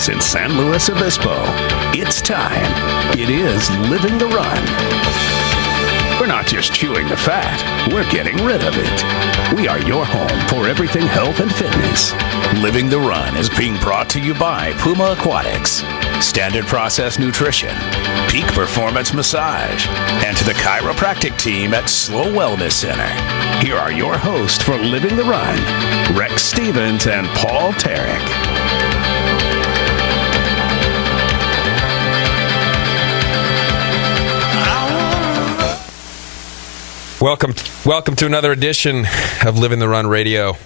Studios in San Luis Obispo. It's time. It is Living the Run. We're not just chewing the fat, we're getting rid of it. We are your home for everything health and fitness. Living the Run is being brought to you by Puma Aquatics, Standard Process Nutrition, Peak Performance Massage, and to the chiropractic team at Slow Wellness Center. Here are your hosts for Living the Run, Rex Stevens and Paul Tarek. Welcome to another edition of Living the Run Radio.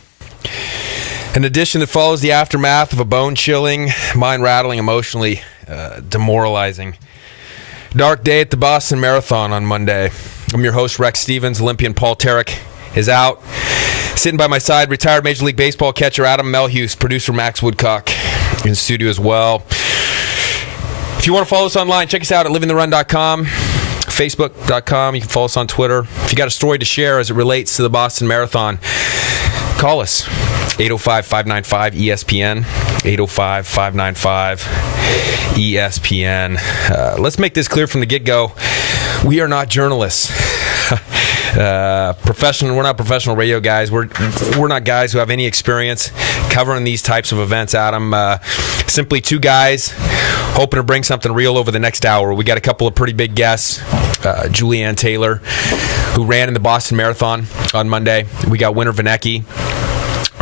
An edition that follows the aftermath of a bone-chilling, mind-rattling, emotionally demoralizing dark day at the Boston Marathon on Monday. I'm your host, Rex Stevens. Olympian Paul Tarek is out. Sitting by my side, retired Major League Baseball catcher Adam Melhuse, producer Max Woodcock in the studio as well. If you want to follow us online, check us out at livingtherun.com. Facebook.com. You can follow us on Twitter. If you got a story to share as it relates to the Boston Marathon, call us. 805-595-ESPN. 805-595-ESPN. Let's make this clear from the get-go. We are not journalists. We're not professional radio guys. We're not guys who have any experience covering these types of events, Adam. Simply two guys hoping to bring something real over the next hour. We got a couple of pretty big guests. Julianne Taylor, who ran in the Boston Marathon on Monday. We got Winter Vinecki,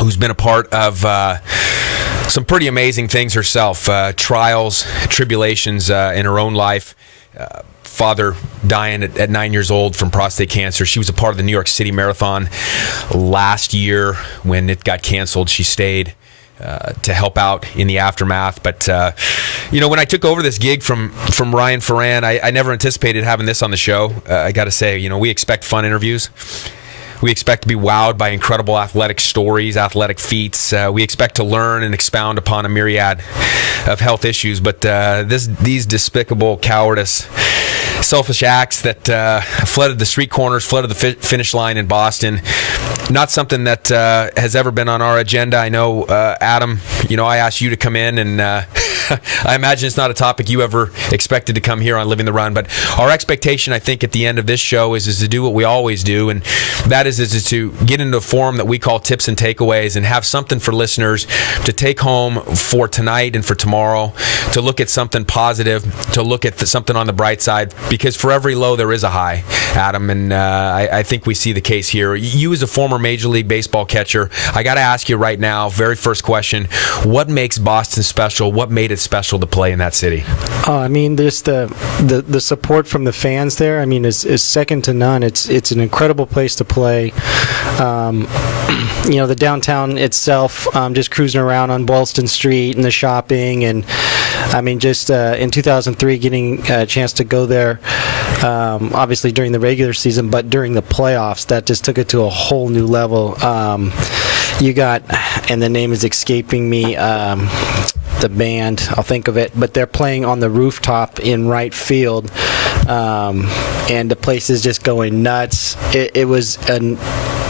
who's been a part of some pretty amazing things herself. Trials, tribulations in her own life. Father dying at 9 years old from prostate cancer. She was a part of the New York City Marathon last year when it got canceled. She stayed to help out in the aftermath. But, when I took over this gig from Ryan Ferran, I never anticipated having this on the show. I got to say, we expect fun interviews. We expect to be wowed by incredible athletic stories, athletic feats. We expect to learn and expound upon a myriad of health issues. But these despicable cowardice, selfish acts that flooded the street corners, flooded the finish line in Boston, not something that has ever been on our agenda. I know, Adam, I asked you to come in, and I imagine it's not a topic you ever expected to come here on Living the Run. But our expectation, I think, at the end of this show is to do what we always do, and that is to get into a forum that we call Tips and Takeaways and have something for listeners to take home for tonight and for tomorrow, to look at something positive, to look at something on the bright side, because for every low there is a high, Adam, and I think we see the case here. You as a former Major League Baseball catcher, I got to ask you right now, very first question, what makes Boston special? What made it special to play in that city? There's the support from the fans there. Is second to none. It's an incredible place to play. The downtown itself, just cruising around on Boylston Street and the shopping, and in 2003 getting a chance to go there, obviously during the regular season, but during the playoffs, that just took it to a whole new level. You got, and the name is escaping me, the band, I'll think of it, but they're playing on the rooftop in right field, and the place is just going nuts. It was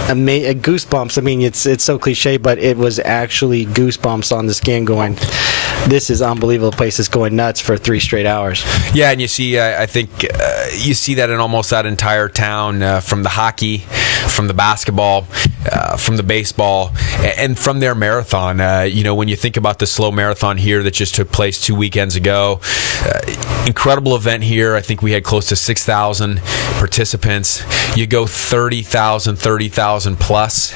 goosebumps. It's so cliche, but it was actually goosebumps on the skin going, this is unbelievable. The place is going nuts for 3 straight hours. Yeah, and you see, I think you see that in almost that entire town, from the hockey, from the basketball, from the baseball, and from their marathon. When you think about the slow marathon here that just took place 2 weekends ago, incredible event here. I think we had close to 6,000 participants. You go 30,000 plus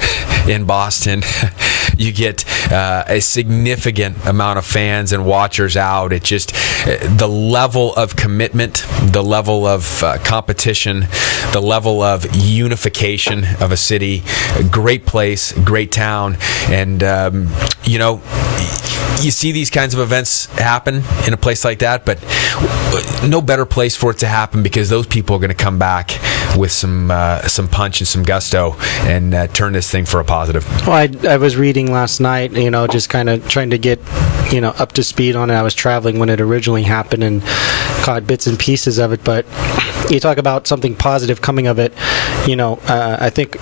in Boston, you get a significant amount of fans and watchers out. It just, the level of commitment, the level of competition, the level of unification of a city, a great place, great town, and you see these kinds of events happen in a place like that, but no better place for it to happen, because those people are going to come back with some punch and some gusto and turn this thing for a positive. Well, I was reading last night, just kind of trying to get, up to speed on it. I was traveling when it originally happened and caught bits and pieces of it, but you talk about something positive coming of it. I think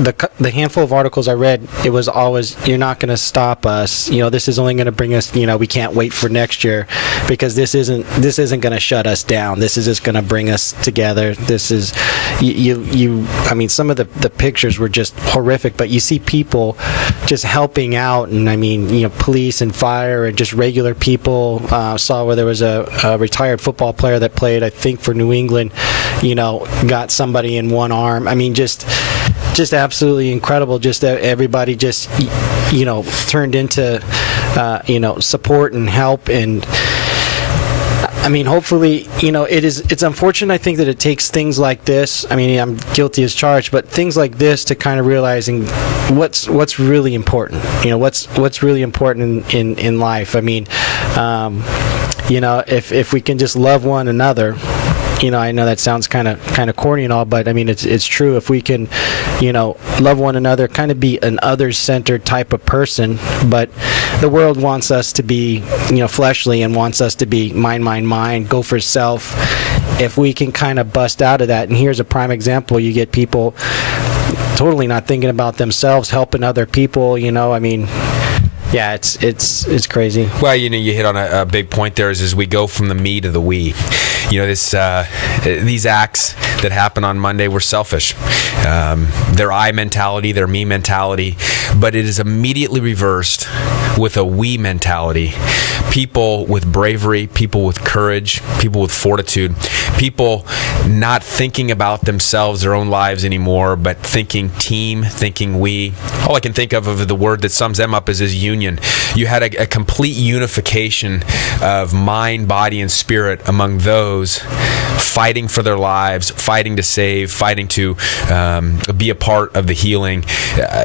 the handful of articles I read, it was always, you're not going to stop us. This is only going to bring us. We can't wait for next year, because this isn't going to shut us down. This is just going to bring us together. This is I mean, some of the pictures were just horrific, but you see people just helping out, and I mean, police and fire and just regular people. Saw where there was a retired football player that played, I think, for New England. Got somebody in one arm. I mean, just absolutely incredible. Just that everybody just turned into support and help. And I mean, hopefully, it's unfortunate, I think, that it takes things like this. I mean, I'm guilty as charged, but things like this to kind of realizing what's really important. What's really important in life. I mean, if we can just love one another. I know that sounds kind of corny and all, but I mean, it's true. If we can, love one another, kind of be an others-centered type of person, but the world wants us to be, fleshly, and wants us to be mind, go for self. If we can kind of bust out of that, and here's a prime example, you get people totally not thinking about themselves, helping other people, I mean, yeah, it's crazy. Well, you hit on a big point there. Is we go from the me to the we. These acts that happen on Monday were selfish. Their I mentality, their me mentality, but it is immediately reversed with a we mentality. People with bravery, people with courage, people with fortitude, people not thinking about themselves, their own lives anymore, but thinking team, thinking we. All I can think of the word that sums them up is union. You had a complete unification of mind, body, and spirit among those fighting for their lives, fighting to save, fighting to be a part of the healing.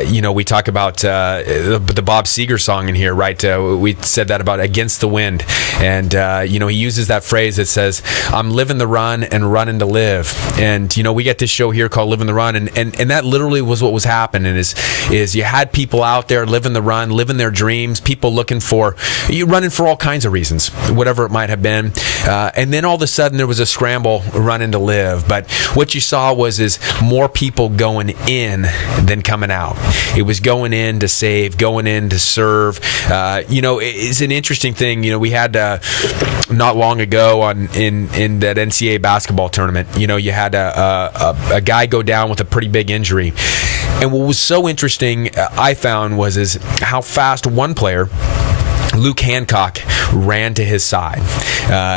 We talk about the Bob Seger song in here, right? We said that about Against the Wind. And, he uses that phrase that says, I'm living the run and running to live. And, we get this show here called Living the Run. And that literally was what was happening is you had people out there living the run, living their dreams, people running for all kinds of reasons, whatever it might have been. And then all of a sudden there was a scramble running to live. But what you saw was more people going in than coming out. It was going in to save, going in to serve. It's an interesting thing. We had not long ago in that NCAA basketball tournament, you had a guy go down with a pretty big injury. And what was so interesting, I found, was how fast one player, Luke Hancock, ran to his side.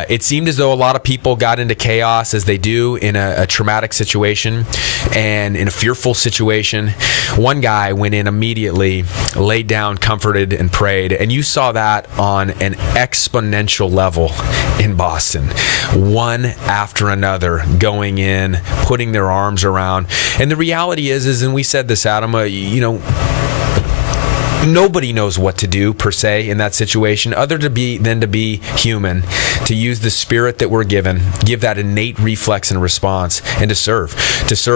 It seemed as though a lot of people got into chaos, as they do in a traumatic situation and in a fearful situation. One guy went in immediately, laid down, comforted, and prayed. And you saw that on an exponential level in Boston. One after another going in, putting their arms around. And the reality is, and we said this, Adam, nobody knows what to do per se in that situation other than to be human, to use the spirit that we're given, give that innate reflex and response, and to serve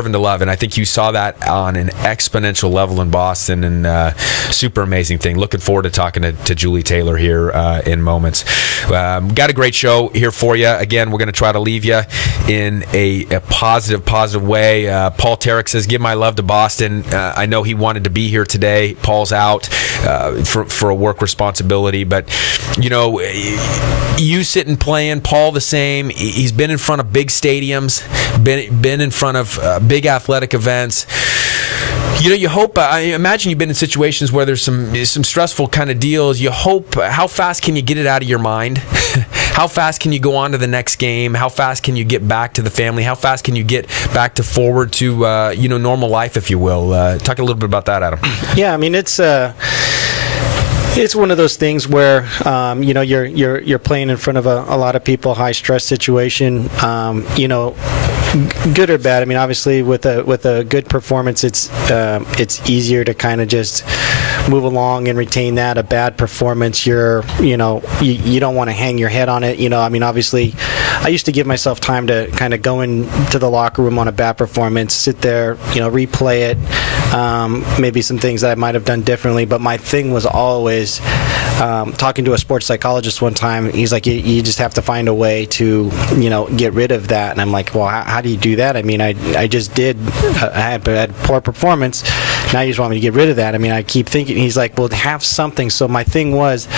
and to love. And I think you saw that on an exponential level in Boston, and super amazing thing. Looking forward to talking to Julie Taylor here in moments. Got a great show here for you. Again, we're going to try to leave you in a positive way. Paul Tarek says, give my love to Boston. I know he wanted to be here today. Paul's out for a work responsibility, but you sitting playing, Paul the same. He's been in front of big stadiums, been in front of big athletic events. You hope, I imagine you've been in situations where there's some stressful kind of deals. You hope, how fast can you get it out of your mind? How fast can you go on to the next game? How fast can you get back to the family? How fast can you get back to forward to, normal life, if you will? Talk a little bit about that, Adam. Yeah, I mean, it's one of those things where you're playing in front of a lot of people, high stress situation. Good or bad. I mean, obviously, with a good performance, it's easier to kind of just move along and retain that. A bad performance, you don't want to hang your head on it. I mean, obviously, I used to give myself time to kind of go into the locker room on a bad performance, sit there, replay it, maybe some things that I might have done differently. But my thing was always, talking to a sports psychologist one time, he's like, you just have to find a way to, get rid of that. And I'm like, well, how do you do that? I mean, I just did, I had poor performance. Now you just want me to get rid of that. I mean, I keep thinking, he's like, well, have something. So my thing is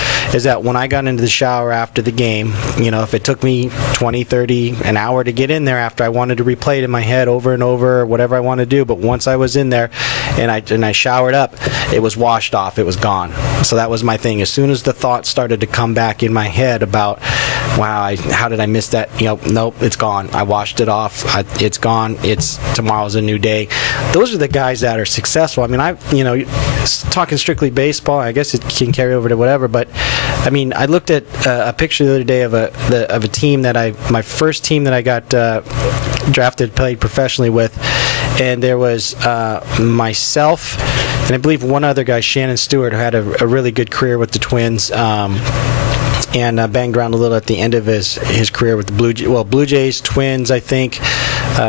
that when I got into the shower after the game, if it took me 20, 30, an hour to get in there after I wanted to replay it in my head over and over, whatever I want to do, but once I was in there and I showered up, it was washed off. It was gone. So that was my thing. As soon as the thoughts started to come back in my head about, wow, how did I miss that? Nope, it's gone. I washed it off. It's gone. Tomorrow's a new day. Those are the guys that are successful. I mean, talking strictly baseball, I guess it can carry over to whatever, but I mean, I looked at a picture the other day of a team my first team that I got drafted, played professionally with, and there was myself and I believe one other guy, Shannon Stewart, who had a really good career with the Twins, and banged around a little at the end of his career with the Blue Jays, Twins, I think.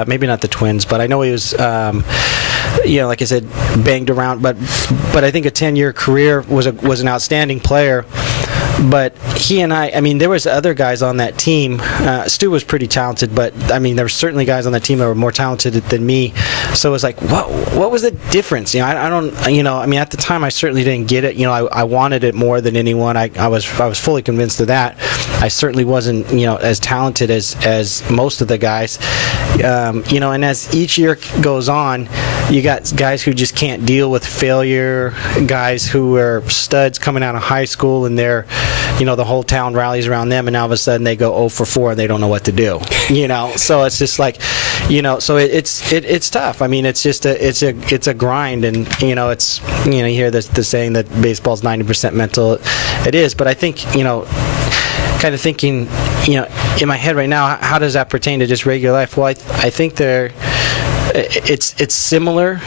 Maybe not the Twins, but I know he was, like I said, banged around. But I think a 10-year career was an outstanding player. But he and I mean, there was other guys on that team. Stu was pretty talented, but I mean, there were certainly guys on that team that were more talented than me. So it was like, what was the difference? I don't, I mean, at the time, I certainly didn't get it. I wanted it more than anyone. I was fully convinced of that. I certainly wasn't, as talented as most of the guys. And as each year goes on, you got guys who just can't deal with failure, guys who are studs coming out of high school and they're, the whole town rallies around them, and now all of a sudden they go 0 for 4 and they don't know what to do. So it's just like, so it's tough. I mean, it's just it's a grind, and it's you hear the saying that baseball's 90% mental. It is, but I think kind of thinking in my head right now, how does that pertain to just regular life? Well, I think it's similar,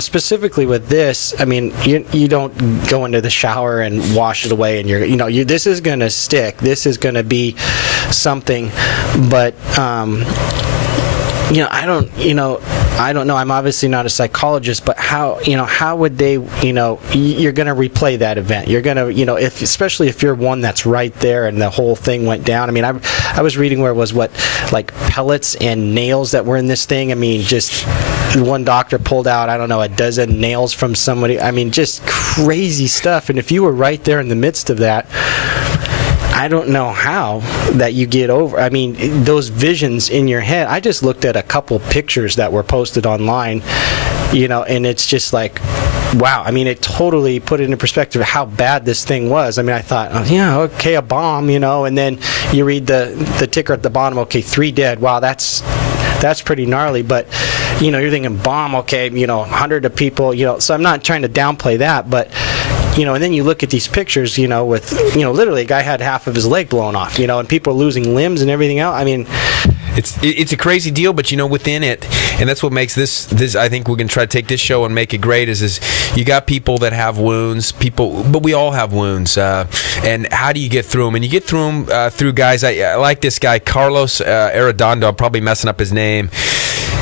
specifically with this. I mean, you don't go into the shower and wash it away, and this is going to stick. This is going to be something, but I don't know. I'm obviously not a psychologist, but how would they, you're going to replay that event. You're going to, especially if you're one that's right there and the whole thing went down. I mean, I was reading where it was like pellets and nails that were in this thing. I mean, just one doctor pulled out, I don't know, a dozen nails from somebody. I mean, just crazy stuff. And if you were right there in the midst of that, I don't know how that you get over. I mean, those visions in your head. I just looked at a couple pictures that were posted online, and it's just like, wow. I mean, it totally put it into perspective how bad this thing was. I mean, I thought, okay, a bomb, and then you read the ticker at the bottom, okay, 3 dead. Wow, that's pretty gnarly. But you're thinking bomb, okay, 100 of people, so I'm not trying to downplay that, but and then you look at these pictures, with, literally a guy had half of his leg blown off, and people are losing limbs and everything else. I mean, it's a crazy deal, but within it, and that's what makes this. I think we're gonna try to take this show and make it great. Is you got people that have wounds, but we all have wounds, and how do you get through them? And you get through them through guys. I like this guy, Carlos Arredondo. I'm probably messing up his name.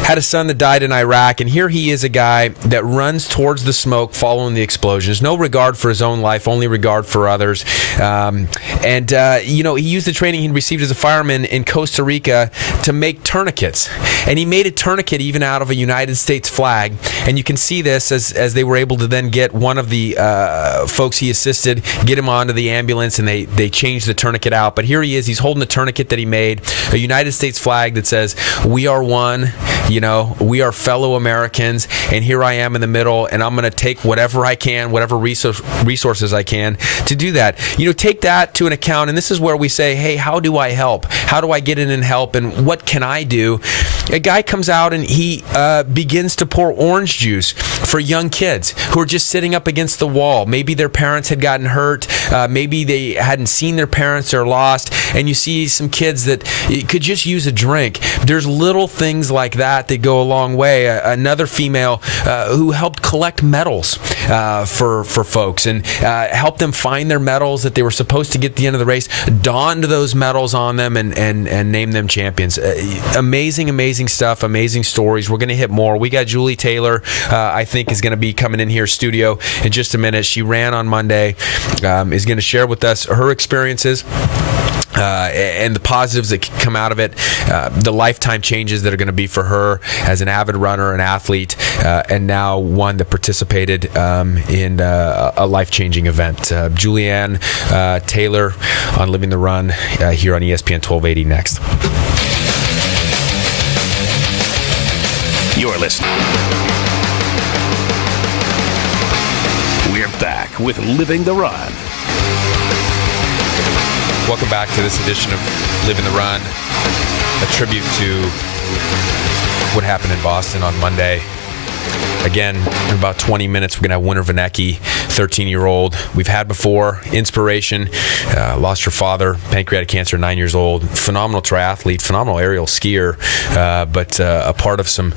Had a son that died in Iraq, and here he is, a guy that runs towards the smoke following the explosions. No regard for his own life, only regard for others. He used the training he received as a fireman in Costa Rica to make tourniquets. And he made a tourniquet even out of a United States flag. And you can see this as they were able to then get one of the folks he assisted, get him onto the ambulance, and they changed the tourniquet out. But here he is. He's holding a tourniquet that he made, a United States flag that says, "We are one. We are fellow Americans, and here I am in the middle, and I'm going to take whatever I can, whatever resources I can to do that." Take that to an account, and this is where we say, hey, how do I help? How do I get in and help, and what can I do? A guy comes out, and he begins to pour orange juice for young kids who are just sitting up against the wall. Maybe their parents had gotten hurt. Maybe they hadn't seen their parents or lost, and you see some kids that could just use a drink. There's little things like that that go a long way. Another female who helped collect medals for folks and helped them find their medals that they were supposed to get at the end of the race, donned those medals on them, and named them champions. Amazing stuff, amazing stories. We're going to hit more. We got Julie Taylor, I think, is going to be coming in here studio in just a minute. She ran on Monday, is going to share with us her experiences. And the positives that can come out of it, the lifetime changes that are going to be for her as an avid runner, an athlete, and now one that participated in a life-changing event. Julianne Taylor on Living the Run here on ESPN 1280 next. You're listening. We're back with Living the Run. Welcome back to this edition of Living the Run, a tribute to what happened in Boston on Monday. Again, in about 20 minutes, we're going to have Winter Vinecki, 13-year-old. We've had before, inspiration, lost her father, pancreatic cancer, 9 years old. Phenomenal triathlete, phenomenal aerial skier, but a part of some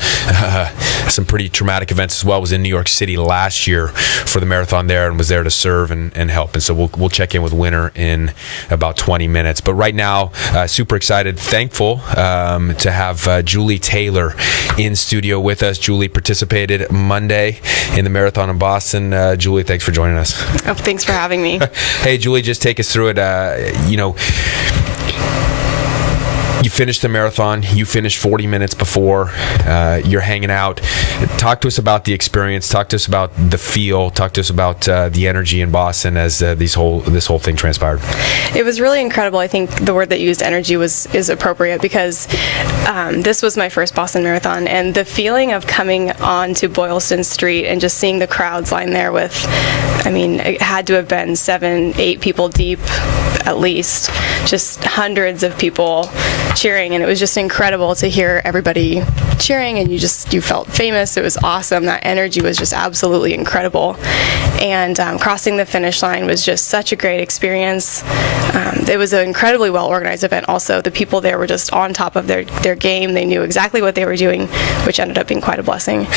pretty traumatic events as well. Was in New York City last year for the marathon there and was there to serve and help. And so we'll check in with Winter in about 20 minutes. But right now, super excited, thankful to have Julie Taylor in studio with us. Julie participated Monday in the marathon in Boston. Julie, thanks for joining us. Oh, thanks for having me. Hey, Julie, just take us through it. You finished the marathon. You finished 40 minutes before. You're hanging out. Talk to us about the experience. Talk to us about the feel. Talk to us about the energy in Boston as this whole thing transpired. It was really incredible. I think the word that you used, energy, is appropriate because this was my first Boston Marathon, and the feeling of coming onto Boylston Street and just seeing the crowds line there with, it had to have been 7-8 people deep at least, just hundreds of people cheering, and it was just incredible to hear everybody cheering, and you felt famous. It was awesome. That energy was just absolutely incredible, and crossing the finish line was just such a great experience. It was an incredibly well organized event. Also, the people there were just on top of their game. They knew exactly what they were doing, which ended up being quite a blessing.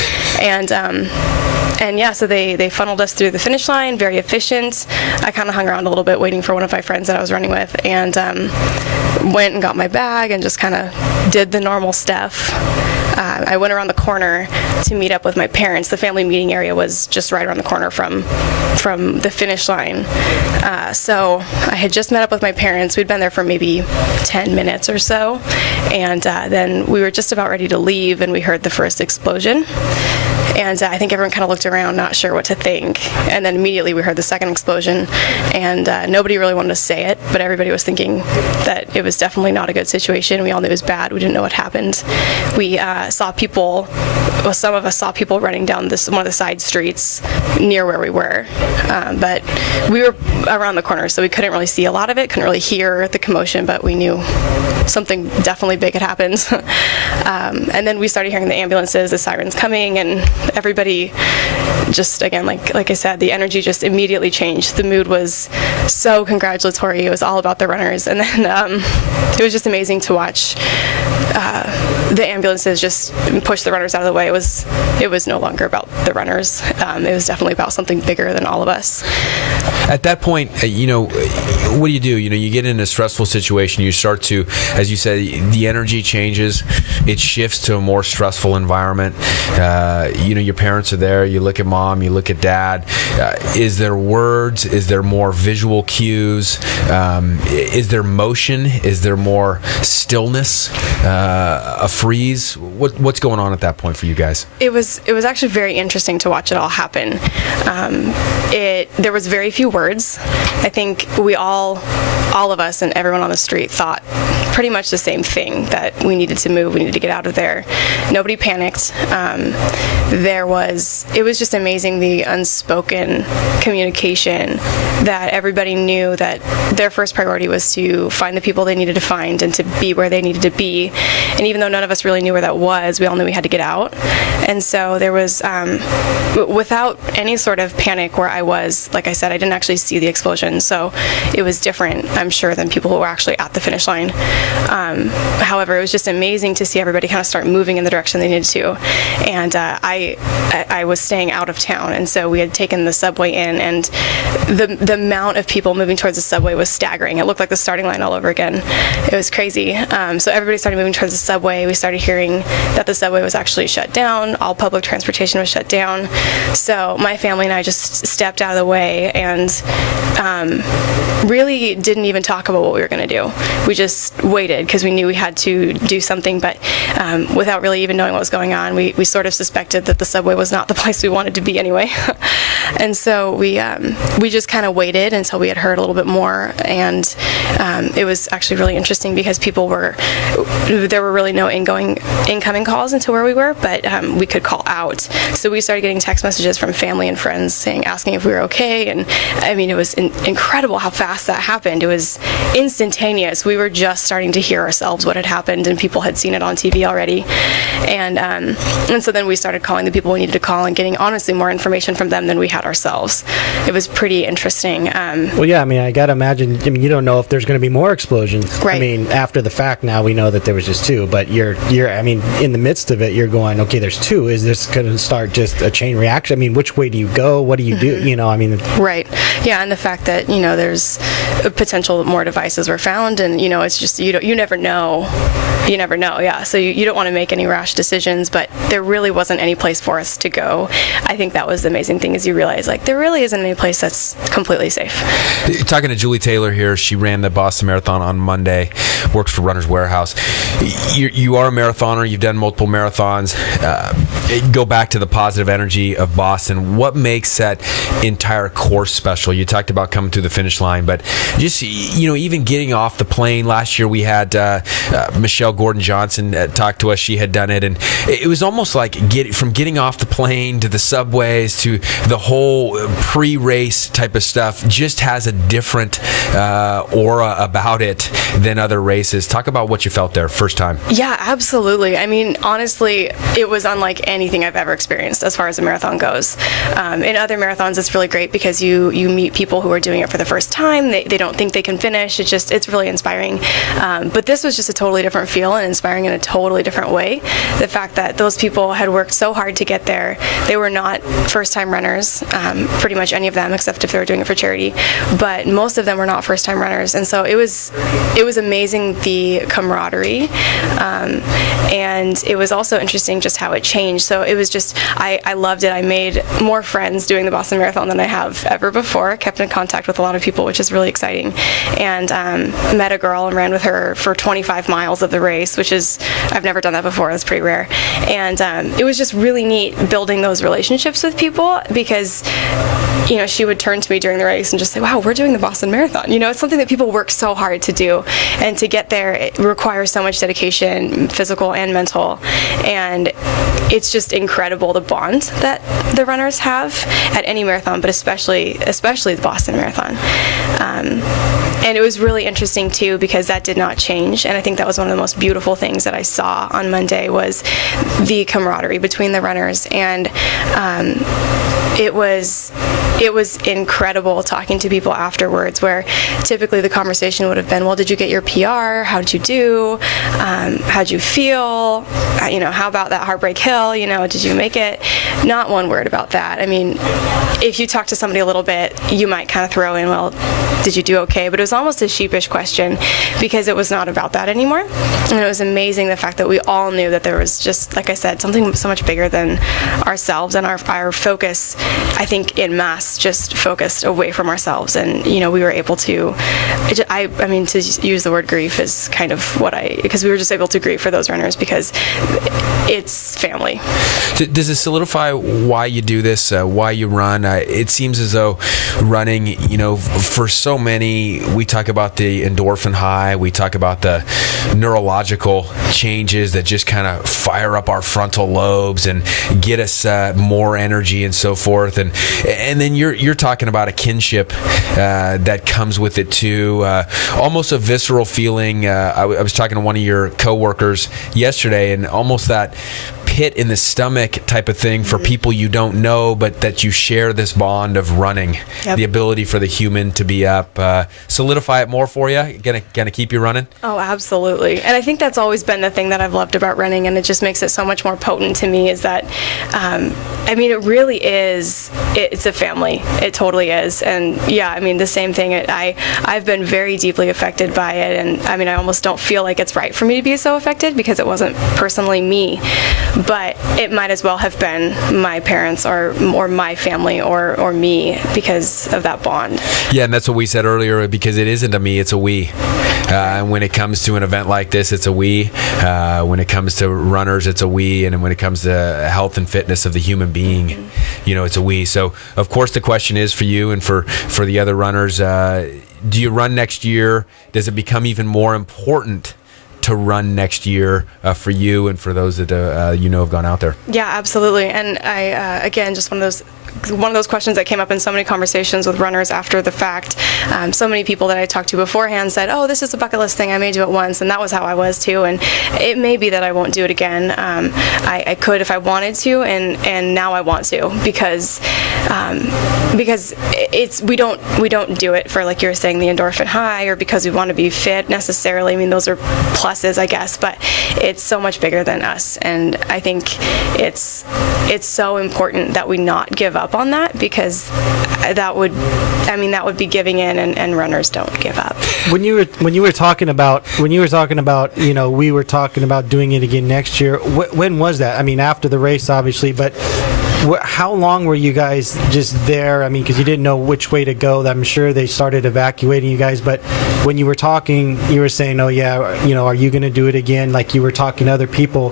And yeah, so they funneled us through the finish line, very efficient. I kind of hung around a little bit waiting for one of my friends that I was running with, and went and got my bag and just kind of did the normal stuff. I went around the corner to meet up with my parents. The family meeting area was just right around the corner from the finish line. So I had just met up with my parents. We'd been there for maybe 10 minutes or so, and then we were just about ready to leave, and we heard the first explosion. And I think everyone kind of looked around, not sure what to think. And then immediately we heard the second explosion, and nobody really wanted to say it, but everybody was thinking that it was definitely not a good situation. We all knew it was bad. We didn't know what happened. We saw people, some of us saw people running down one of the side streets near where we were. But we were around the corner, so we couldn't really see a lot of it, couldn't really hear the commotion, but we knew something definitely big had happened. And then we started hearing the ambulances, the sirens coming, and everybody just, again, like I said, the energy just immediately changed. The mood was so congratulatory. It was all about the runners. And then it was just amazing to watch the ambulances just push the runners out of the way. It was no longer about the runners. It was definitely about something bigger than all of us. At that point, what do? You get in a stressful situation. You start to, as you said, the energy changes. It shifts to a more stressful environment. Your parents are there. You look at mom. You look at dad. Is there words? Is there more visual cues? Is there motion? Is there more stillness? A freeze? What's going on at that point for you guys? It was actually very interesting to watch it all happen. There was very few words. I think we all of us and everyone on the street thought pretty much the same thing, that we needed to move, we needed to get out of there. Nobody panicked. It was just amazing, the unspoken communication, that everybody knew that their first priority was to find the people they needed to find and to be where they needed to be. And even though none of us really knew where that was, we all knew we had to get out. And so there was, without any sort of panic where I was, like I said, I didn't actually see the explosion, so it was different, I'm sure, than people who were actually at the finish line. However, it was just amazing to see everybody kind of start moving in the direction they needed to. And I was staying out of town, and so we had taken the subway in, and the amount of people moving towards the subway was staggering. It looked like the starting line all over again. It was crazy. So everybody started moving towards the subway. We started hearing that the subway was actually shut down. All public transportation was shut down. So my family and I just stepped out of the way and really didn't even talk about what we were going to do. We just waited because we knew we had to do something, but without really even knowing what was going on, we sort of suspected that the subway was not the place we wanted to be anyway. And so we just kind of waited until we had heard a little bit more, and it was actually really interesting because there were really no incoming calls into where we were, but we could call out. So we started getting text messages from family and friends asking if we were okay, and I mean, it was incredible how fast that happened. It was instantaneous. We were just starting to hear ourselves what had happened, and people had seen it on TV already, and so then we started calling the people we needed to call and getting honestly more information from them than we had ourselves. It was pretty interesting. Well, yeah, I mean, I got to imagine, I mean, you don't know if there's going to be more explosions. Right. I mean, after the fact now we know that there was just two, but you're I mean, in the midst of it, you're going, okay, there's two. Is this going to start just a chain reaction? I mean, which way do you go? What do you do? You know, I mean. Right. Yeah, and the fact that, there's a potential that more devices were found, and, it's just, you never know. You never know, yeah. So you don't want to make any rash decisions, but there really wasn't any place for us to go. I think that was the amazing thing, is you realize, there really isn't any place that's completely safe. Talking to Julie Taylor here, she ran the Boston Marathon on Monday, works for Runner's Warehouse. You are a marathoner, you've done multiple marathons. Go back to the positive energy of Boston. What makes that entire course special? You talked about coming through the finish line, but just, even getting off the plane. Last year we had Michelle Gordon-Johnson talk to us. She had done it, and it was almost like from getting off the plane to the subways to the whole pre-race type of stuff just has a different aura about it than other races. Talk about what you felt there first time. Yeah, absolutely. I mean, honestly, it was unlike anything I've ever experienced as far as a marathon goes. In other marathons, it's really great because you meet people who are doing it for the first time. They don't think they can finish. It's really inspiring. But this was just a totally different feel and inspiring in a totally different way. The fact that those people had worked so hard to get there. They were not first-time runners, pretty much any of them, except if they were doing it for charity. But most of them were not first-time runners, and so it was amazing, the camaraderie, and it was also interesting just how it changed. So it was just, I loved it. I made more friends doing the Boston Marathon than I have ever before. Kept in contact with a lot of people, which is really exciting, and met a girl and ran with her for 25 miles of the race, which is, I've never done that before. That's pretty rare, and it was just really neat building those relationships with people, because she would turn to me during the race and just say, wow, we're doing the Boston Marathon. It's something that people work so hard to do, and to get there, it requires so much dedication, physical and mental, and it's just incredible, the bond that the runners have at any marathon, but especially the Boston Marathon. And it was really interesting too, because that did not change, and I think that was one of the most beautiful things that I saw on Monday was the camaraderie between the runners, and it was incredible talking to people afterwards, where typically the conversation would have been, well, did you get your PR? How'd you do? How'd you feel? How about that Heartbreak Hill? Did you make it? Not one word about that. I mean, if you talk to somebody a little bit, you might kind of throw in, well, did you do okay? But it was almost a sheepish question, because it was not about that anymore. And it was amazing, the fact that we all knew that there was just, like I said, something so much bigger than ourselves, and our focus, I think, in mass, just focused away from ourselves. And, we were able to, I mean, to use the word grief is kind of because we were just able to grieve for those runners, because it's family. Does it solidify why you do this, why you run? It seems as though running, for so many, we talk about the endorphin high, we talk about the neurological changes that just kind of fire up our frontal lobes and get us more energy and so forth, and then you're talking about a kinship that comes with it too, almost a visceral feeling. I was talking to one of your coworkers yesterday, and almost that pit in the stomach type of thing for people you don't know, but that you share this bond of running. Yep. The ability for the human to be up. Solidify it more for you? Gonna keep you running? Oh, absolutely. And I think that's always been the thing that I've loved about running, and it just makes it so much more potent to me, is that, I mean, it really is, it's a family. It totally is. And yeah, I mean, the same thing. I've been very deeply affected by it, and I mean, I almost don't feel like it's right for me to be so affected because it wasn't personally me, but it might as well have been my parents or my family or me because of that bond. Yeah, and that's what we said earlier, because it isn't a me, it's a we. And when it comes to an event like this, it's a we. When it comes to runners, it's a we. And when it comes to health and fitness of the human being, you know, it's a we. So, of course, the question is for you and for the other runners, do you run next year? Does it become even more important to run next year for you and for those that you know have gone out there? Yeah, absolutely. And I, again, just one of those questions that came up in so many conversations with runners after the fact. So many people that I talked to beforehand said, oh, this is a bucket list thing, I may do it once, and that was how I was too, and it may be that I won't do it again. I could if I wanted to, and now I want to, because it's we don't do it for, like you were saying, the endorphin high, or because we want to be fit necessarily. I mean, those are pluses, I guess, but it's so much bigger than us, and I think it's so important that we not give up on that, because that would be giving in, and runners don't give up. When you were talking about, you know, we were talking about doing it again next year. When was that? I mean, after the race, obviously, but how long were you guys just there? I mean, because you didn't know which way to go. I'm sure they started evacuating you guys, but when you were talking, you were saying, oh yeah, you know, are you going to do it again? Like you were talking to other people.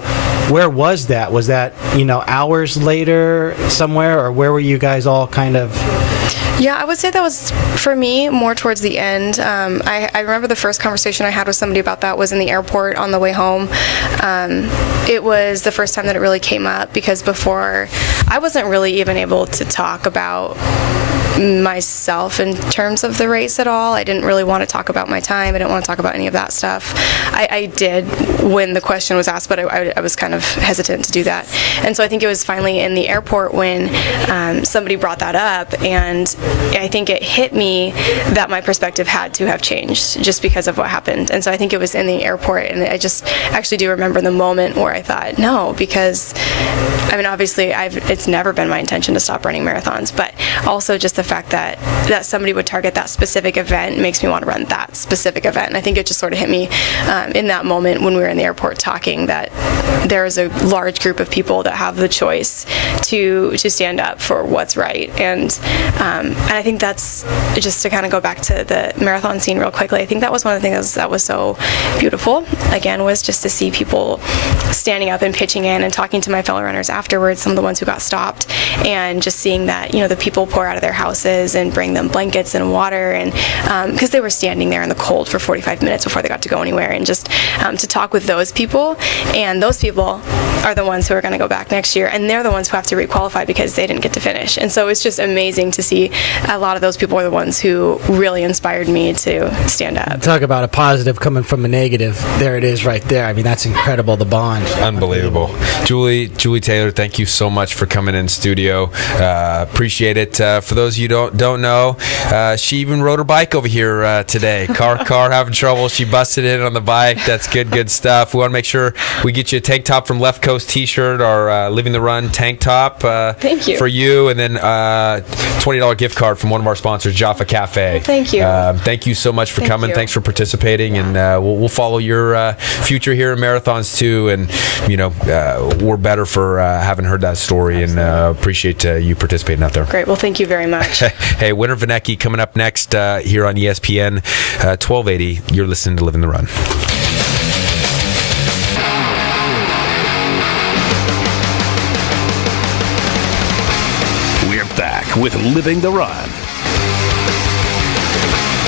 Where was that? Was that, you know, hours later somewhere, or where were you guys all kind of? Yeah, I would say that was, for me, more towards the end. I remember the first conversation I had with somebody about that was in the airport on the way home. It was the first time that it really came up, because before, I wasn't really even able to talk about myself in terms of the race at all. I didn't really want to talk about my time. I didn't want to talk about any of that stuff. I did when the question was asked, but I was kind of hesitant to do that. And so I think it was finally in the airport when somebody brought that up, and I think it hit me that my perspective had to have changed just because of what happened. And so I think it was in the airport, and I just actually do remember the moment where I thought, no, because I mean, obviously it's never been my intention to stop running marathons, but also just the fact that somebody would target that specific event makes me want to run that specific event. And I think it just sort of hit me in that moment when we were in the airport talking, that there is a large group of people that have the choice to stand up for what's right. And I think that's, just to kind of go back to the marathon scene real quickly, I think that was one of the things that was so beautiful, again, was just to see people standing up and pitching in and talking to my fellow runners afterwards, some of the ones who got stopped, and just seeing that, you know, the people pour out of their houses and bring them blankets and water, and because they were standing there in the cold for 45 minutes before they got to go anywhere, and just to talk with those people, and those people are the ones who are going to go back next year, and they're the ones who have to requalify because they didn't get to finish. And so it's just amazing to see a lot of those people are the ones who really inspired me to stand up. Talk about a positive coming from a negative. There it is right there. I mean, that's incredible, the bond. Unbelievable. Julie Taylor, thank you so much for coming in studio. Appreciate it. For those of you who don't know, she even rode her bike over here today. Car having trouble. She busted in on the bike. That's good stuff. We want to make sure we get you a tank top from Left Coast t-shirt, or Living the Run tank top. Thank you. For you, and then $20 gift card from one of our sponsors, Jaffa Cafe. Thank you. Thank you so much for coming. You. Thanks for participating, and we'll follow your future here in marathons too. And you know, we're better for having heard that story. Absolutely. And appreciate you participating out there. Great. Well, thank you very much. Hey, Winter Vinecki coming up next here on ESPN 1280. You're listening to Living the Run. We're back with Living the Run.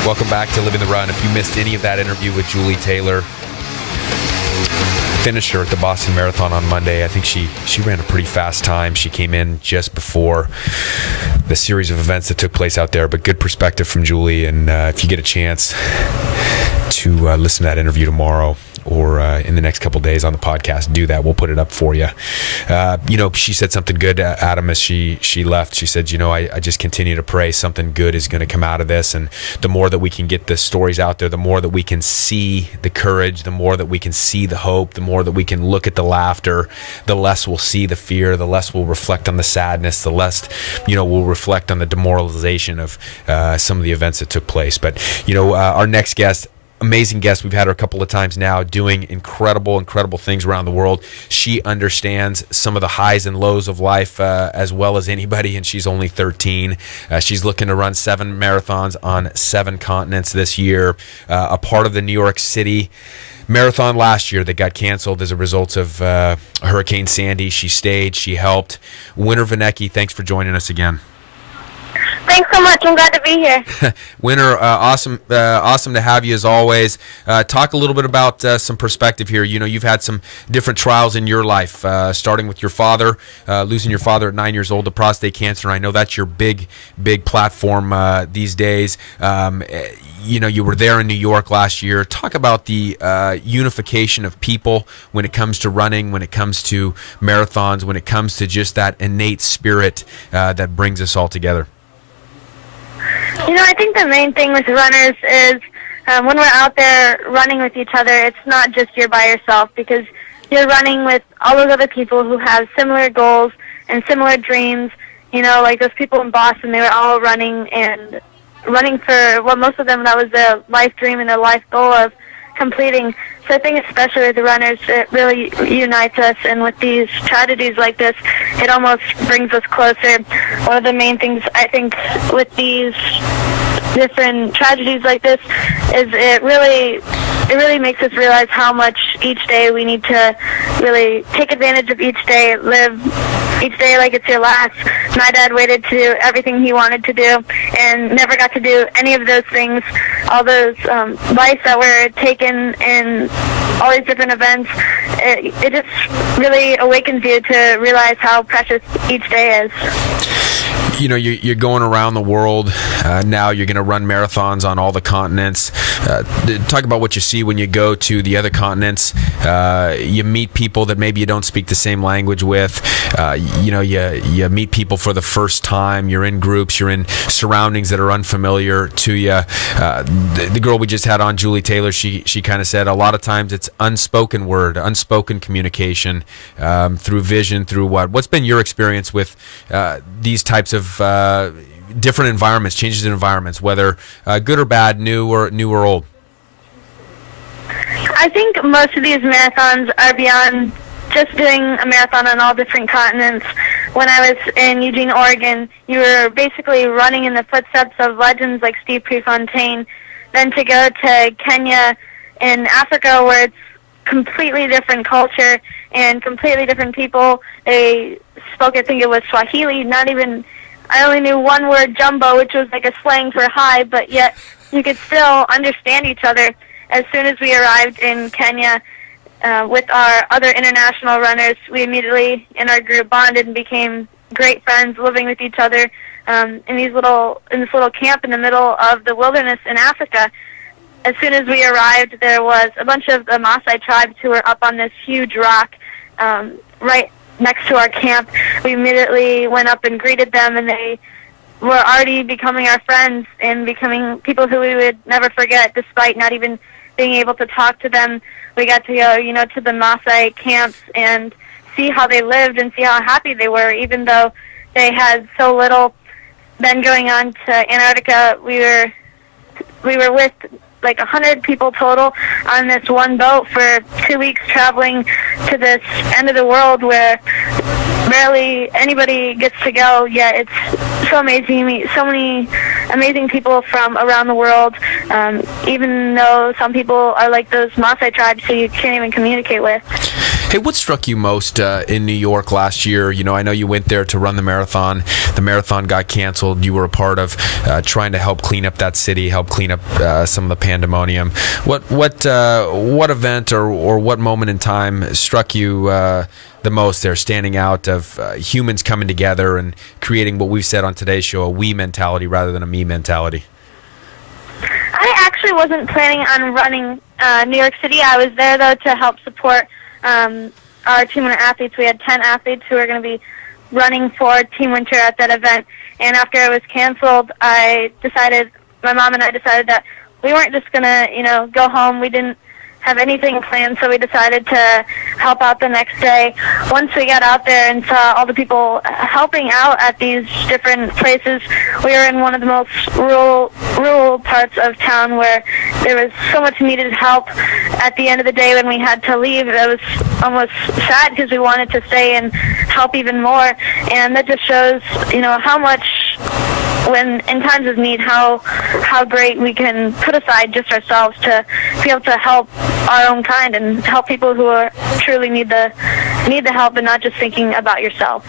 Welcome back to Living the Run. If you missed any of that interview with Julie Taylor, finisher at the Boston Marathon on Monday, I think she ran a pretty fast time. She came in just before the series of events that took place out there, but good perspective from Julie. And if you get a chance, listen to that interview tomorrow or in the next couple days on the podcast, do that. We'll put it up for you. She said something good, Adam, as she left. She said, I just continue to pray something good is going to come out of this. And the more that we can get the stories out there, the more that we can see the courage, the more that we can see the hope, the more that we can look at the laughter, the less we'll see the fear, the less we'll reflect on the sadness, the less, we'll reflect on the demoralization of some of the events that took place. But, our next guest, amazing guest. We've had her a couple of times now doing incredible things around the world. She understands some of the highs and lows of life as well as anybody, and she's only 13. She's looking to run 7 marathons on 7 continents this year, a part of the New York City marathon last year that got canceled as a result of Hurricane Sandy. She stayed, she helped. Winter Vinecki, thanks for joining us again. Thanks so much. I'm glad to be here. Winter, awesome to have you as always. Talk a little bit about some perspective here. You've had some different trials in your life, starting with your father, losing your father at 9 years old to prostate cancer. And I know that's your big platform these days. You were there in New York last year. Talk about the unification of people when it comes to running, when it comes to marathons, when it comes to just that innate spirit that brings us all together. I think the main thing with runners is when we're out there running with each other, it's not just you're by yourself, because you're running with all those other people who have similar goals and similar dreams. Like those people in Boston, they were all running for, most of them, that was their life dream and their life goal of completing. So I think especially with the runners, it really unites us, and with these tragedies like this, it almost brings us closer. One of the main things I think with these different tragedies like this is it really makes us realize how much each day we need to really take advantage of each day, live each day like it's your last. My dad waited to do everything he wanted to do and never got to do any of those things. All those lives that were taken in all these different events, it just really awakens you to realize how precious each day is. You're going around the world now. You're going to run marathons on all the continents. Talk about what you see when you go to the other continents. You meet people that maybe you don't speak the same language with. You meet people for the first time. You're in groups. You're in surroundings that are unfamiliar to you. The girl we just had on, Julie Taylor, she kind of said a lot of times it's unspoken word, unspoken communication through vision, through what. What's been your experience with these types of different environments, changes in environments, whether good or bad, new or old? I think most of these marathons are beyond just doing a marathon on all different continents. When I was in Eugene, Oregon, you were basically running in the footsteps of legends like Steve Prefontaine. Then to go to Kenya in Africa, where it's completely different culture and completely different people. They spoke, I think it was Swahili, I only knew one word, jumbo, which was like a slang for high, but yet you could still understand each other. As soon as we arrived in Kenya with our other international runners, we immediately, in our group, bonded and became great friends, living with each other in this little camp in the middle of the wilderness in Africa. As soon as we arrived, there was a bunch of the Maasai tribes who were up on this huge rock right next to our camp. We immediately went up and greeted them, and they were already becoming our friends and becoming people who we would never forget, despite not even being able to talk to them. We got to go, to the Maasai camps and see how they lived and see how happy they were, even though they had so little. Then going on to Antarctica, we were with like 100 people total on this one boat for 2 weeks, traveling to this end of the world where rarely anybody gets to go, yet it's so amazing. You meet so many amazing people from around the world, even though some people are like those Maasai tribes who you can't even communicate with. Hey, what struck you most in New York last year? I know you went there to run the marathon. The marathon got canceled. You were a part of trying to help clean up that city, help clean up some of the pandemonium. What event or what moment in time struck you the most there, standing out of humans coming together and creating what we've said on today's show, a we mentality rather than a me mentality? I actually wasn't planning on running New York City. I was there, though, to help support our Team Winter athletes. We had 10 athletes who were going to be running for Team Winter at that event. And after it was canceled, my mom and I decided that we weren't just going to, go home. We didn't have anything planned, so we decided to help out the next day. Once we got out there and saw all the people helping out at these different places, we were in one of the most rural parts of town where there was so much needed help. At the end of the day, when we had to leave, it was almost sad because we wanted to stay and help even more. And that just shows, how much, when in times of need, how great we can put aside just ourselves to be able to help our own kind and help people who truly need the help and not just thinking about yourself.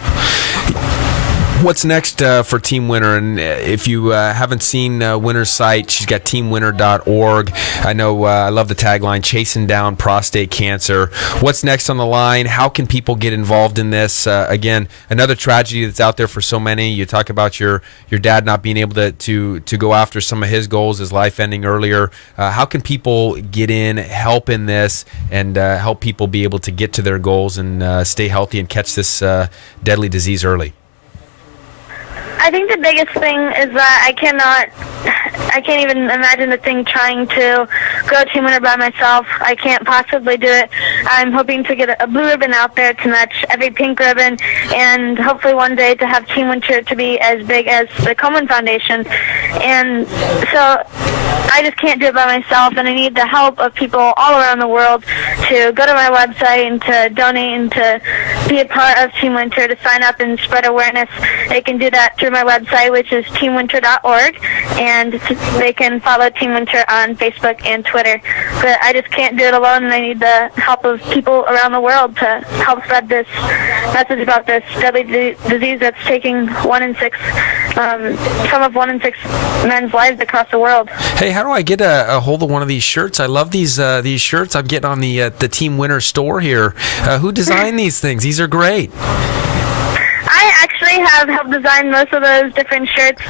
What's next for Team Winter? And if you haven't seen Winter's site, she's got teamwinter.org. I know I love the tagline, chasing down prostate cancer. What's next on the line? How can people get involved in this? Again, another tragedy that's out there for so many. You talk about your dad not being able to go after some of his goals, his life ending earlier. How can people get in, help in this, and help people be able to get to their goals and stay healthy and catch this deadly disease early? I think the biggest thing is that I can't even imagine the thing trying to go Team Winter by myself. I can't possibly do it. I'm hoping to get a blue ribbon out there to match every pink ribbon, and hopefully one day to have Team Winter to be as big as the Komen Foundation. And so I just can't do it by myself, and I need the help of people all around the world to go to my website and to donate and to be a part of Team Winter, to sign up and spread awareness. They can do that through my website, which is teamwinter.org, and they can follow Team Winter on Facebook and Twitter. But I just can't do it alone, and I need the help of people around the world to help spread this message about this deadly disease that's taking some of 1 in 6 men's lives across the world. Hey, how do I get a hold of one of these shirts? I love these shirts I'm getting on the Team Winter store here. Who designed these things? These are great. I actually have helped design most of those different shirts.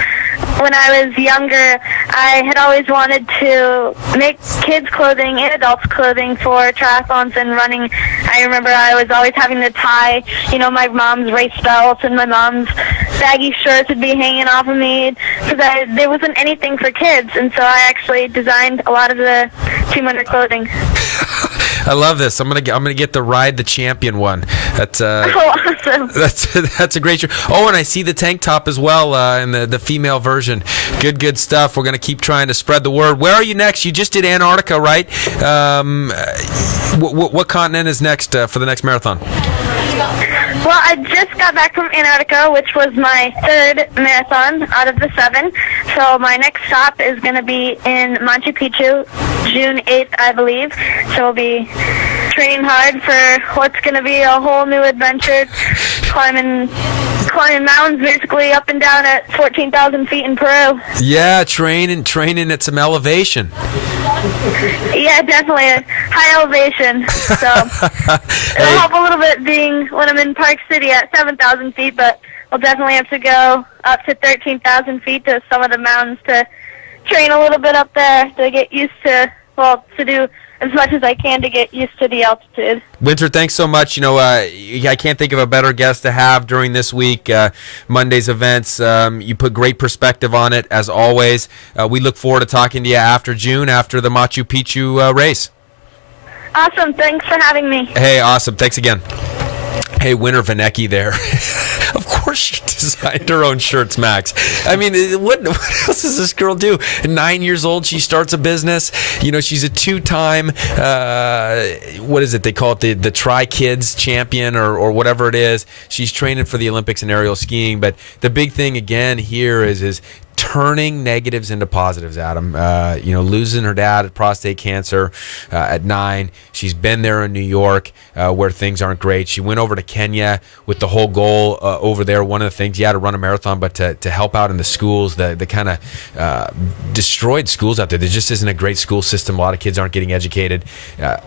When I was younger, I had always wanted to make kids' clothing and adults' clothing for triathlons and running. I remember I was always having to tie, my mom's race belts, and my mom's baggy shirts would be hanging off of me because there wasn't anything for kids. And so I actually designed a lot of the Team Winter clothing. I love this. I'm gonna get the Ride the Champion one. That's awesome. That's a great shirt. Oh, and I see the tank top as well in the female version. Good stuff. We're gonna keep trying to spread the word. Where are you next? You just did Antarctica, right? What continent is next for the next marathon? Well, I just got back from Antarctica, which was my 3rd marathon out of the 7. So my next stop is going to be in Machu Picchu, June 8th, I believe. So we'll be training hard for what's going to be a whole new adventure, climbing mountains basically up and down at 14,000 feet in Peru. Yeah, training at some elevation. Yeah, definitely a high elevation. So it'll help a little bit being when I'm in Park City at 7,000 feet, but we'll definitely have to go up to 13,000 feet to some of the mountains to train a little bit up there to get used to, to do as much as I can to get used to the altitude. Winter, thanks so much. I can't think of a better guest to have during this week, Monday's events. You put great perspective on it, as always. We look forward to talking to you after June, after the Machu Picchu race. Awesome. Thanks for having me. Hey, awesome. Thanks again. Hey, Winter Vinecki there. Of course she designed her own shirts, Max. I mean, what else does this girl do? At 9 years old, she starts a business. She's a 2-time, what is it? They call it the Tri-Kids champion or whatever it is. She's training for the Olympics in aerial skiing. But the big thing, again, here is turning negatives into positives, Adam. Losing her dad to prostate cancer at 9. She's been there in New York where things aren't great. She went over to Kenya with the whole goal over there. One of the things, to run a marathon, but to help out in the schools, the kind of destroyed schools out there. There just isn't a great school system. A lot of kids aren't getting educated.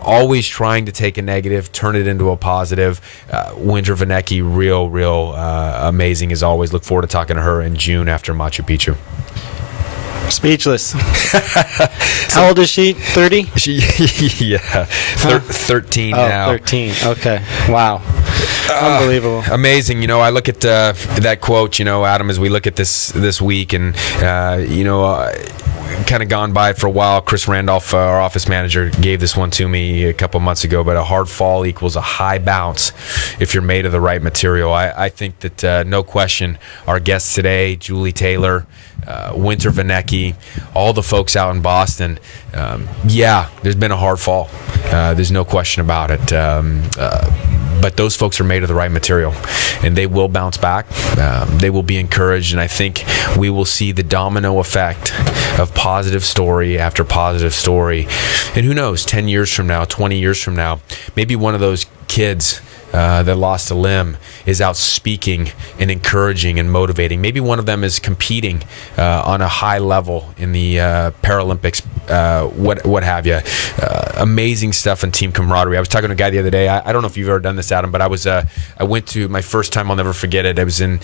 Always trying to take a negative, turn it into a positive. Winter Vinecki, real amazing as always. Look forward to talking to her in June after Machu Picchu. Speechless. How old is she? 30? Yeah, 13 now. 13. Okay. Wow. Unbelievable. Amazing. I look at that quote, Adam, as we look at this week, and kind of gone by it for a while. Chris Randolph, our office manager, gave this one to me a couple months ago, but a hard fall equals a high bounce if you're made of the right material. I think that no question our guests today, Julie Taylor, Winter Vinecki, all the folks out in Boston, there's been a hard fall. There's no question about it. But those folks are made of the right material, and they will bounce back. They will be encouraged, and I think we will see the domino effect of positive story after positive story. And who knows, 10 years from now, 20 years from now, maybe one of those kids that lost a limb is out speaking and encouraging and motivating. Maybe one of them is competing on a high level in the Paralympics, what have you. Amazing stuff in team camaraderie. I was talking to a guy the other day. I don't know if you've ever done this, Adam, but I went to my first time. I'll never forget it. I was in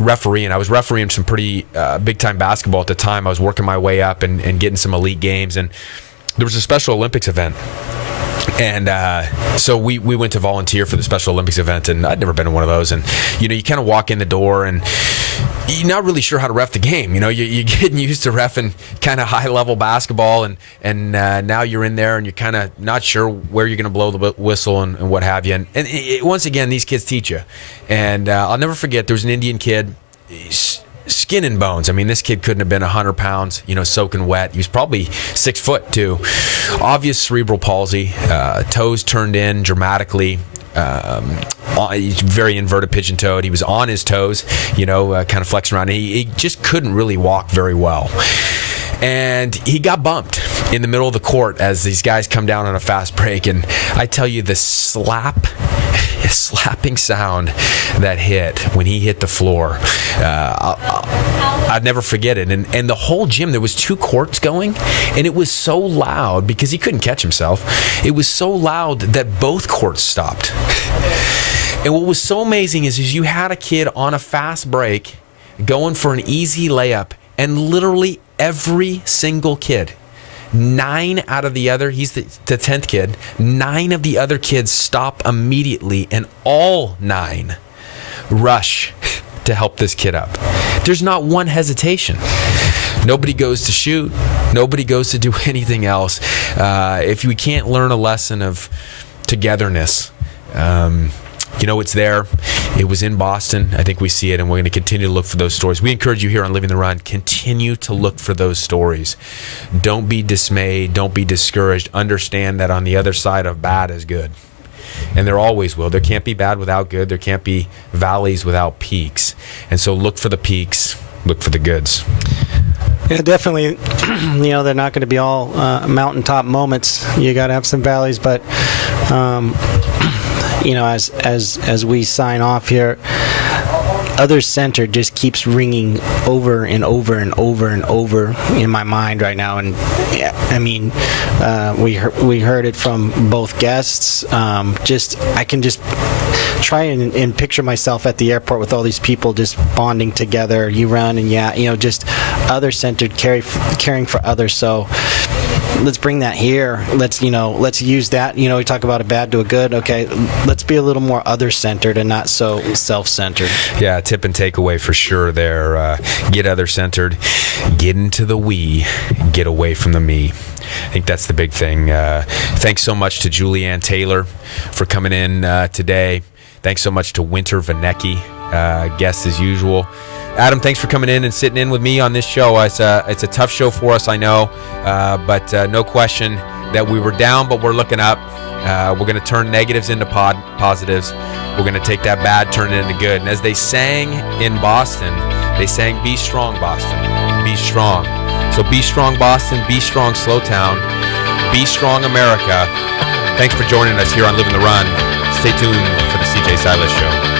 refereeing. I was refereeing some pretty big time basketball at the time. I was working my way up and getting some elite games, and there was a Special Olympics event. And so we went to volunteer for the Special Olympics event, and I'd never been to one of those. And, you kind of walk in the door, and you're not really sure how to ref the game. You're getting used to reffing kind of high-level basketball, and now you're in there, and you're kind of not sure where you're going to blow the whistle and what have you. And once again, these kids teach you. And I'll never forget, there was an Indian kid, skin and bones. I mean, this kid couldn't have been 100 pounds, soaking wet. He was probably 6 foot, too. Obvious cerebral palsy, toes turned in dramatically. He's very inverted pigeon-toed. He was on his toes, kind of flexing around. He just couldn't really walk very well. And he got bumped in the middle of the court as these guys come down on a fast break. And I tell you, the slapping sound that hit when he hit the floor, I'd never forget it. And the whole gym, there was 2 courts going, and it was so loud because he couldn't catch himself. It was so loud that both courts stopped. And what was so amazing is you had a kid on a fast break going for an easy layup, and literally every single kid, 9 out of the other, he's the 10th kid, 9 of the other kids stop immediately, and all 9 rush to help this kid up. There's not one hesitation. Nobody goes to shoot. Nobody goes to do anything else. If we can't learn a lesson of togetherness, it's there. It was in Boston. I think we see it, and we're going to continue to look for those stories. We encourage you here on Living the Run, continue to look for those stories. Don't be dismayed. Don't be discouraged. Understand that on the other side of bad is good. And there always will. There can't be bad without good. There can't be valleys without peaks. And so look for the peaks. Look for the goods. Yeah, definitely. They're not going to be all mountaintop moments. You got to have some valleys, but as we sign off here, other center just keeps ringing over and over and over and over in my mind right now. And we heard it from both guests. I can just try and picture myself at the airport with all these people just bonding together. You run and just other centered, caring for others. So let's bring that here. Let's use that. We talk about a bad to a good. Okay, let's be a little more other-centered and not so self-centered. Yeah, tip and takeaway for sure there. Get other-centered. Get into the we. Get away from the me. I think that's the big thing. Thanks so much to Julianne Taylor for coming in today. Thanks so much to Winter Vinecki, guest as usual. Adam, thanks for coming in and sitting in with me on this show. It's a tough show for us, I know, but no question that we were down, but we're looking up. We're going to turn negatives into positives. We're going to take that bad, turn it into good. And as they sang in Boston, they sang, "Be strong, Boston. Be strong." So be strong, Boston. Be strong, Slowtown. Be strong, America. Thanks for joining us here on Living the Run. Stay tuned for the CJ Silas Show.